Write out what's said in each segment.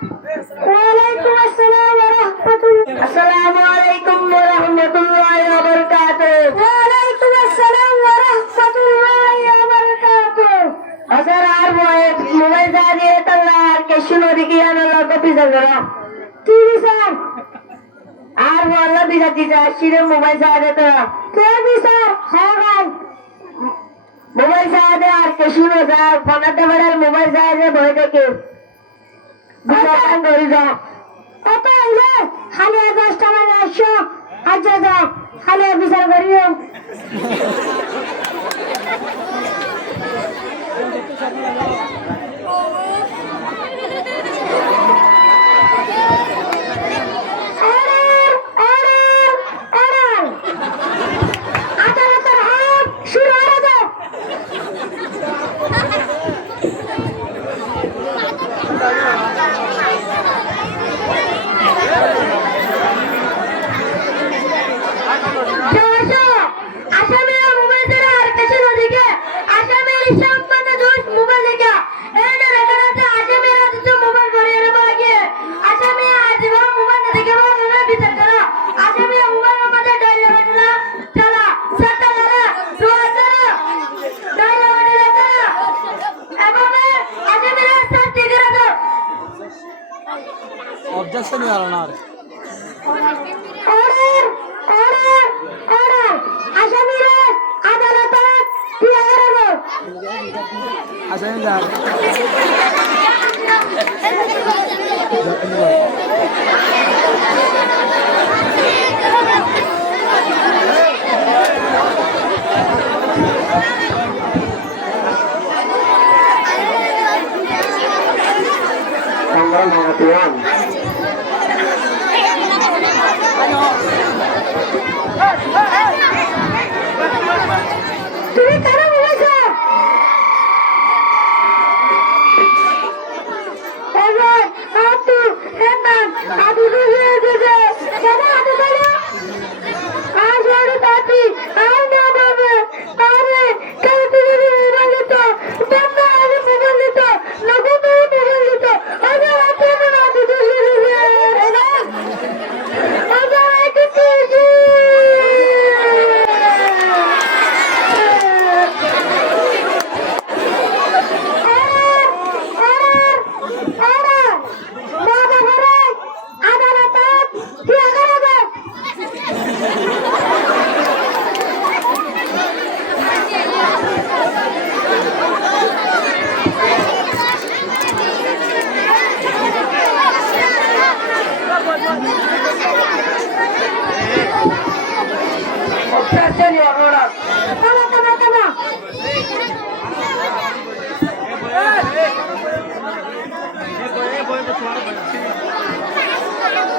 ওয়ালাইকুম আসসালাম ওয়া রাহমাতুল্লাহ। আসসালামু আলাইকুম ওয়া রাহমাতুল্লাহি ওয়া বারাকাতুহু। ওয়ালাইকুম আসসালাম ওয়া রাহমাতুল্লাহি ওয়া বারাকাতুহু। আসার আর মোবাইল দাঁড়িয়ে তাল্লাহ কেশু নদী কি আনাল্লাহ কপি জানা টিভি স্যার আর বলা দিদা দিদা শিরে মোবাইল দাঁড়িয়ে তো টিভি স্যার হ্যাঁ ভাই মোবাইল দাঁড়িয়ে আর কেশু না যা ফোনাতে বড় মোবাইল দাঁড়িয়ে ভয় দেখে বুঝান ধরে যা কত হইলে খালি 10 টাকা আসো আচ্ছা যা খালি বিচার করিও objection না আসামিরা আদালতে ফিরিয়ে দাও আসামি যা তুমি কেন বলেছো এবার আপু হেমান আবু দুজে দুজে কেন আবু বলো আজ ওর পাতি আর না বাবা আরে কেন তুমি বলিত বাবা আমি বলিত লগু তুমি বলিত আরে আপু না আবু দুজে দুজে আরে একটু খুশি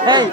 hey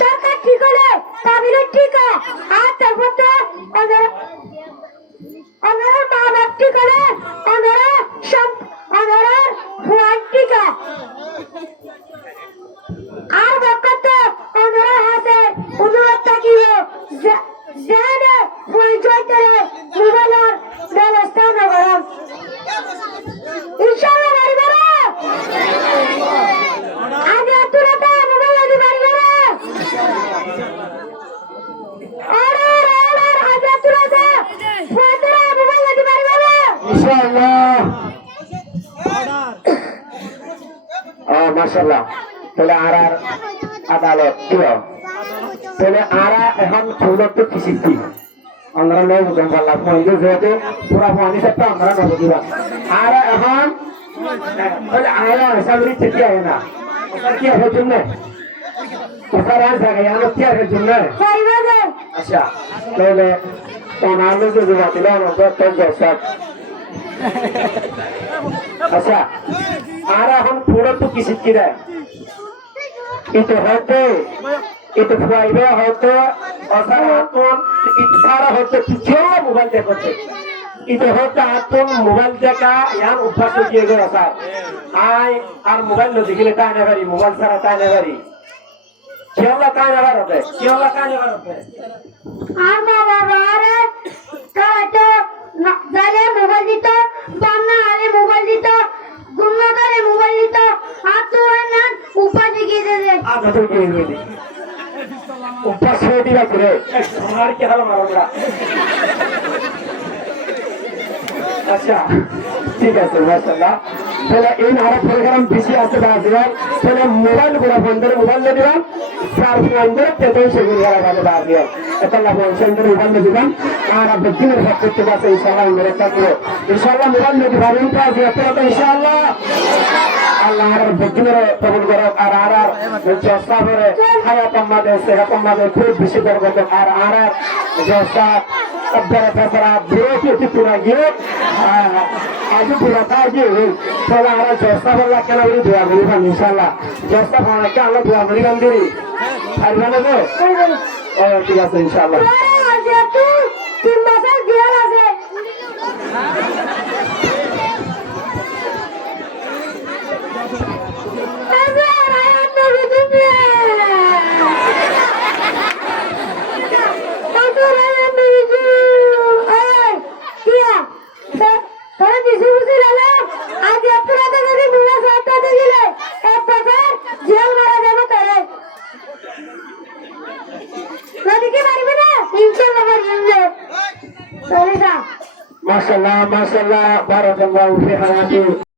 সরকার ঠিক হলে কাবিনের ঠিক আর তারপর তো ওনারা মা বাপ ঠিক হলে ওনারা সব ওনারা ভুয়ান ঠিক আর বকত ওনারা হাতে অনুরোধ থাকিব জানে ভুয়ান জয়তে মোবাইলের ব্যবস্থা না করম ইনশাআল্লাহ বাড়িবে আগে তুরাটা মোবাইল দি বাড়িবে মাশাআল্লাহ তাহলে আর আদালত কি তাহলে আর এখন খুলতো কি সিদ্ধি আমরা নয় বুঝলাম পারলাম পয়েন্ট যেহেতু পুরা পয়েন্ট একটা আমরা নয় দিবা আর এখন আয়া হিসাবে ঠিক আছে না কি আছে জন্য ওটার আর জায়গায় আমার কি আছে জন্য আচ্ছা তাহলে ওনার যে দিবা দিল আমাদের তো দর্শক আচ্ছা আর এখন পুরো তো কি শিখি দেয় itu hote itu fuaibe hote asar atun itu sara hote kecil mobile dekote itu hote atun mobile deka yang upar tu dia go asar ai ar mobile lo dikile ta na bari mobile sara ta na bari kiola ta na barote আর বাবা আরে কাটো জালে mobile দিত বান্না আরে mobile দিত গুন্নদারে mobile দিত আতো না উপাধি গিয়ে দে ada tu gini ni upar se diga kure har ke hal marora আচ্ছা ঠিক আছে মাশাআল্লাহ তাহলে এই নারা প্রোগ্রাম বেশি আছে বাজিবার তাহলে মোবাইল গুলো বন্ধের মোবাইল দিলাম চার বন্ধের তেতই সেগুলো লাগাতে বাজিয়া এটা না বলছেন মোবাইল দিলাম আর বদিনের ভাগ করতে পারছে ইনশাআল্লাহ মেরে থাকলো ইনশাআল্লাহ মোবাইল দিবারেন পাওয়া যাবে তো ইনশাআল্লাহ আল্লাহ আর বদিনের কবুল করো আর চেষ্টা করে হায়াত আমাদের সেহত আমাদের খুব বেশি বরকত আর চেষ্টা अब्दर फसरा बिरोती थी पूरा ये आज पूरा था ये चला आ रहा जोस्ता वाला क्या ना दुआ करी था इंशाल्लाह जोस्ता खाना क्या अल्लाह दुआ करी गंदी अरे ना दे और ठीक है इंशाल्लाह आज तू तीन मासा दिया लागे अबे आया तो बिजली माशाल्लाह माशाल्लाह बारकाल्लाहु फी हयाती